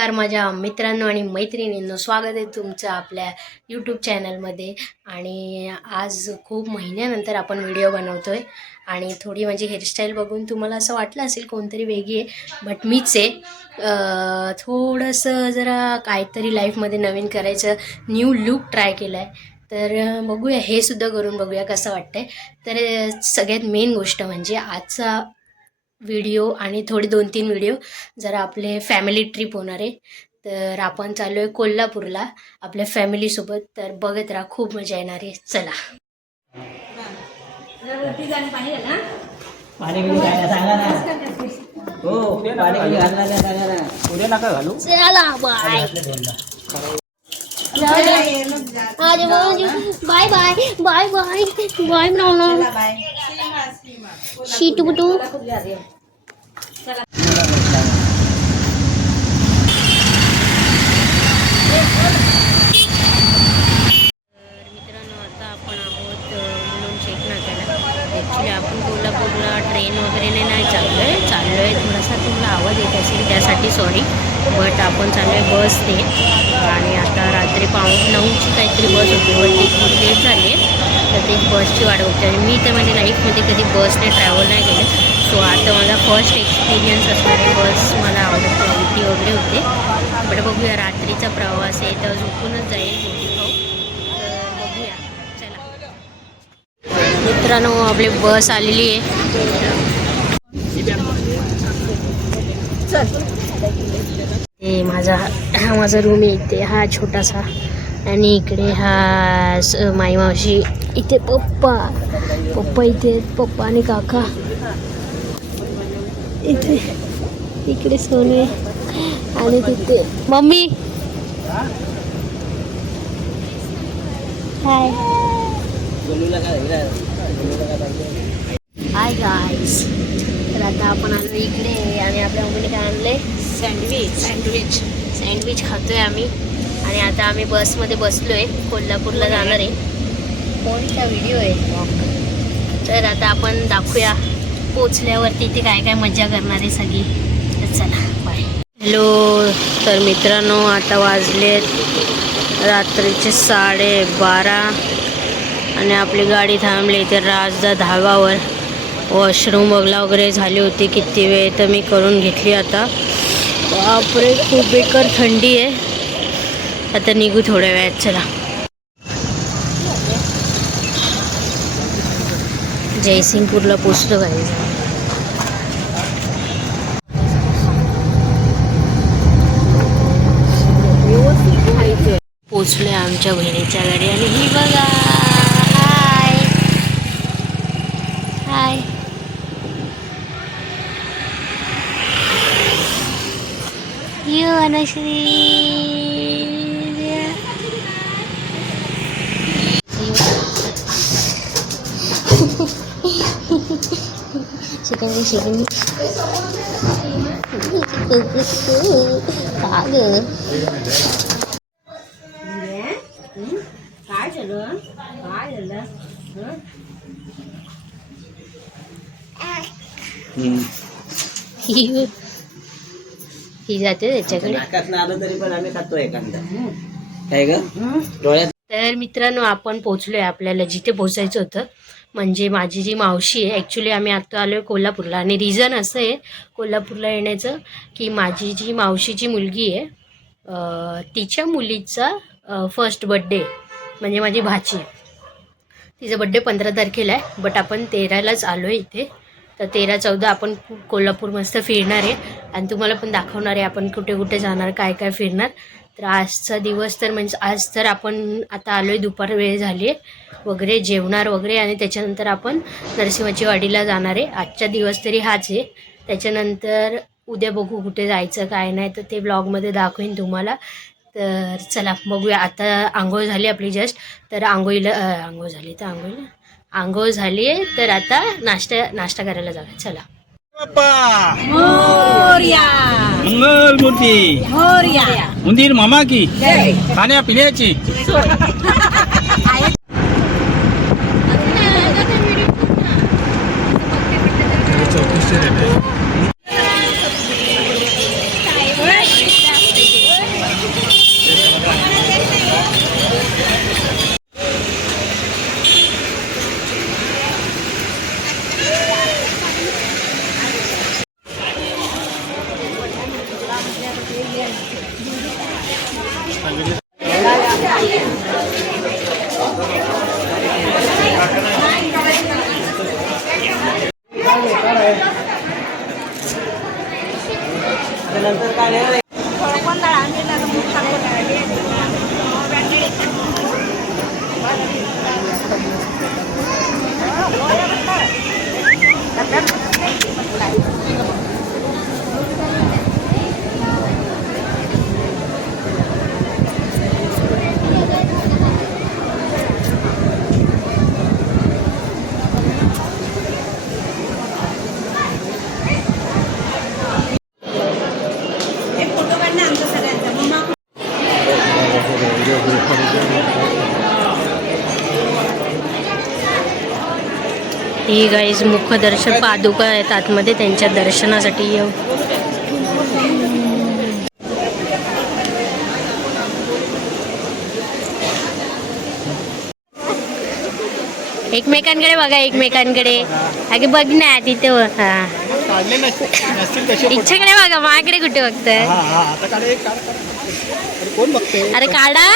तर माझ्या मित्रांनो आणि मैत्रिणींनो स्वागत आहे तुमचं आपल्या यूट्यूब चॅनलमध्ये. आणि आज खूप महिन्यानंतर आपण व्हिडिओ बनवतो आहे आणि थोडी माझी हेअरस्टाईल बघून तुम्हाला असं वाटलं असेल कोणतरी वेगळी आहे, बट मीच आहे. थोडंसं जरा काहीतरी लाईफमध्ये नवीन करायचं, न्यू लुक ट्राय केला आहे. तर बघूया, हे सुद्धा करून बघूया कसं वाटतंय. तर सगळ्यात मेन गोष्ट म्हणजे आजचा व्हिडिओ आणि थोडे 2-3 व्हिडिओ जरा आपले फॅमिली ट्रिप होणार आहे. तर आपण चालू आहे कोल्हापूरला आपल्या फॅमिलीसोबत. तर बघत राहा, खूप मजा येणार आहे. चला. Bye bye bye bye bye शीटू ॲक्च्युली आपण कोल्हापूरला ट्रेन वगैरे नाही चाललो आहे थोडासा तुम्हाला आवाज येत असेल त्यासाठी सॉरी, बट आपण चाललो आहे बसने. आणि आता रात्री 9:15ची काहीतरी बस होती, बट ती खूप लेट झाली आहे, तर ते बसची वाट बघते. आणि मी तर माझ्या लाईफमध्ये कधी बसने ट्रॅव्हल नाही केलं, सो आता माझा फर्स्ट एक्सपिरियन्स असणार आहे. बस मला आवडत भीती वगैरे होते, बट बघूया. रात्रीचा प्रवास आहे तर झोपूनच जाईल. मित्रांनो आपली बस आलेली आहे. हे माझा रूम आहे इथे, हा छोटासा. आणि इकडे हा माई मावशी, इथे पप्पा इथे, पप्पा आणि काका इथे, इकडे सोने आणि तिथे मम्मी. Hi guys. तर आता आपण आलो इकडे आणि आपल्या मम्मीने काय आणले, सँडविच खातोय आम्ही. आणि आता आम्ही बसमध्ये बसलो आहे, कोल्हापूरला जाणार आहे. कोणता व्हिडिओ आहे, तर आता आपण दाखवूया पोचल्यावरती इथे काय काय मजा करणार आहे सगळी. तर चला, बाय. हॅलो. तर मित्रांनो आता वाजलेत रात्रीचे 12:30 आणि आपली गाडी थांबली इथे राजदा धाबावर. वॉशरूम वगैरे झाली होती किती वेळ, तर मी करून घेतली आता. बापरे, खूप बेकार थंडी आहे. आता निघू थोड्या वेळात. चला. जयसिंगपूरला पोचलो काही. पोचलोय आमच्या बहिणीच्या घरी. आणि ही बघा, हाय. यो अनश्री. शिकन काय झालं ही जाते त्याच्याकडे. तर मित्रांनो आपण पोचलोय आपल्याला जिथे पोचायचं होतं. म्हणजे माझी जी मावशी आहे, ॲक्च्युली आम्ही आता आलो आहे कोल्हापूरला. आणि रिझन असं आहे कोल्हापूरला येण्याचं की माझी जी मावशीची मुलगी आहे, तिच्या मुलीचा फर्स्ट बड्डे, म्हणजे माझी भाची. तिचा बड्डे 15 तारखेला आहे, बट आपण 13लाच आलो आहे इथे. तर 13-14 आपण कोल्हापूर मस्त फिरणार आहे आणि तुम्हाला पण दाखवणार आहे आपण कुठे कुठे जाणार, काय काय फिरणार. तर आजचा दिवस तर म्हणजे आज तर आपण आता आलो आहे, दुपार वेळ झाली आहे वगैरे, जेवणार वगैरे. आणि त्याच्यानंतर आपण नरसिंहाची वाडीला जाणार आहे. आजचा दिवस तरी हाच आहे. त्याच्यानंतर उद्या बघू कुठे जायचं काय नाही, तर ते ब्लॉगमध्ये दाखवेन तुम्हाला. तर चला बघूया. आता आंघोळ झाली आपली जस्ट, तर आंघोळ झाली आहे. तर आता नाश्ता करायला जाऊया. चला. मंगल मूर्ती मंदिर मामा की खाण्या पिण्याची. ही गाईज मुखदर्शन पादुका आहेत आतमध्ये, त्यांच्या दर्शनासाठी येऊ. एकमेकांकडे बघा, एकमेकांकडे. अगे बघ ना तिथे. हा इच्छाकडे बघा, माझ्याकडे कुठे बघताय? अरे काढा.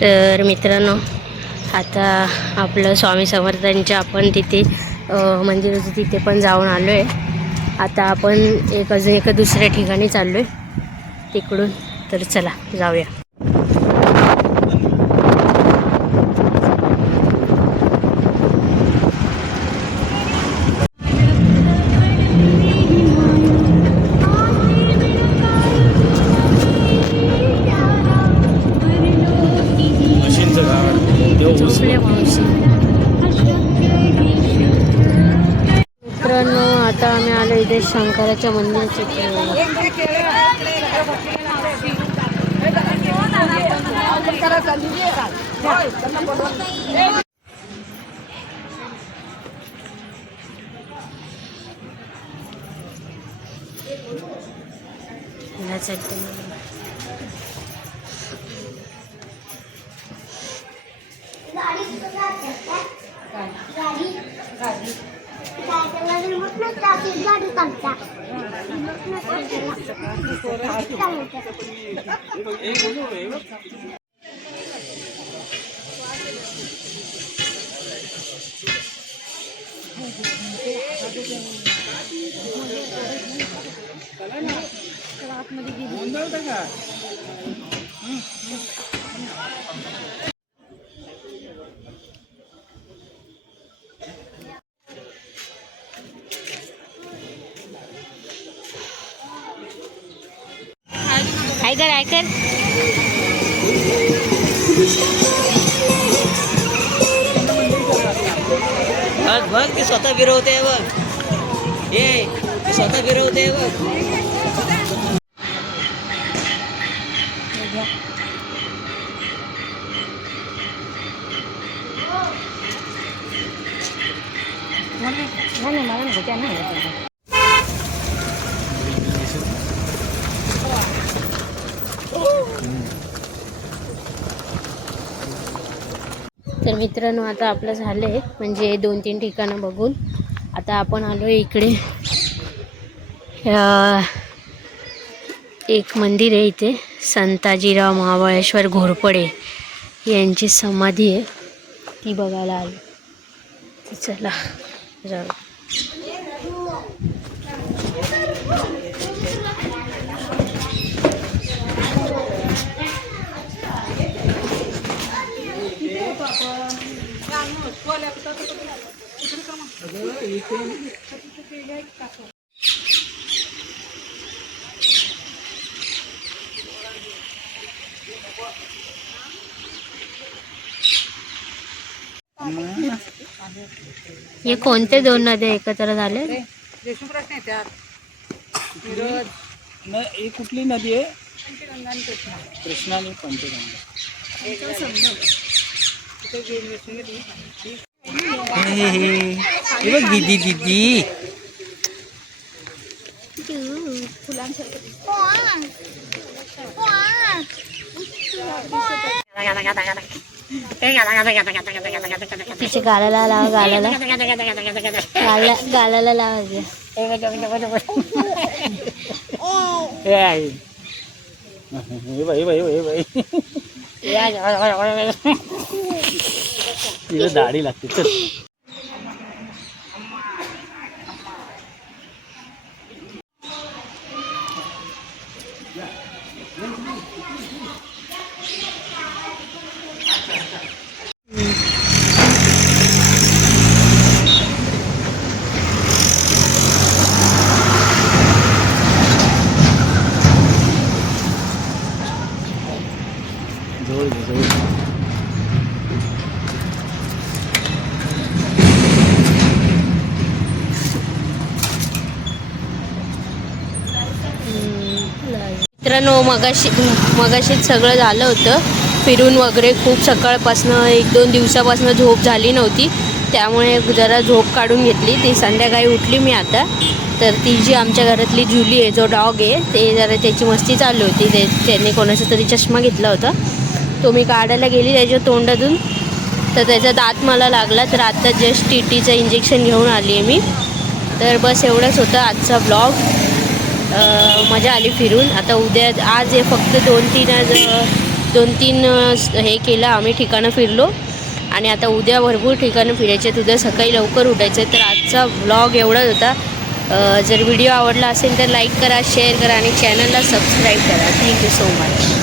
तर मित्रांनो, आता आपलं स्वामी समर्थांच्या आपण तिथे मंदिराचं तिथे पण जाऊन आलो आहे. आता आपण अजून एका दुसऱ्या ठिकाणी चाललो आहे तिकडून. तर चला जाऊया. मित्रांनो, आता आम्ही आलो इथे शंकराच्या मंदिराच्या. हाय कर हाय कर. बघ बघ ती स्वतः फिरवते बघ. ये ती स्वतः फिरवते बघ. तर मित्रांनो आता आपलं झालं आहे म्हणजे 2-3 ठिकाणं बघून. आता आपण आलो इकडे. एक मंदिर आहे इथे, संताजीराव महाबळेश्वर घोरपडे यांची समाधी आहे, ती बघायला आलो. तर चला जाऊ. हे कोणते 2 नद्या एकत्र झाले? ही कुठली नदी आहे? कृष्णा आणि पंचगंगा. हे बघ दीदी दीदी. तिचे गालाला लावा, गालाला गालाला लावा. हे बाई तिला दाढी लागते. चल मित्रांनो मगाशीच सगळं झालं होतं फिरून वगैरे. खूप सकाळपासनं 1-2 दिवसापासनं झोप झाली नव्हती, त्यामुळे जरा झोप काढून घेतली. ती संध्याकाळी उठली मी आता. तर ती जी आमच्या घरातली जुली आहे, जो डॉग आहे, ते जरा त्याची मस्ती चालू होती. त्याने कोणाचा तरी चष्मा घेतला होता, तो मी काढायला गेली त्याच्या तोंडातून, तर त्याचा दात मला लागला. तर आता जस्ट TTचं इंजेक्शन घेऊन आली आहे मी. तर बस एवढंच होतं आजचा ब्लॉग. मजा आली फिरून. आता उद्या आज हे फक्त 2-3 हे केलं आम्ही, ठिकाणं फिरलो. आणि आता उद्या भरपूर ठिकाणं फिरायचे आहेत. उद्या सकाळी लवकर उठायचं आहे. तर आजचा ब्लॉग एवढाच होता. जर व्हिडिओ आवडला असेल तर लाईक करा, शेअर करा आणि चॅनलला सबस्क्राईब करा. Thank you so much.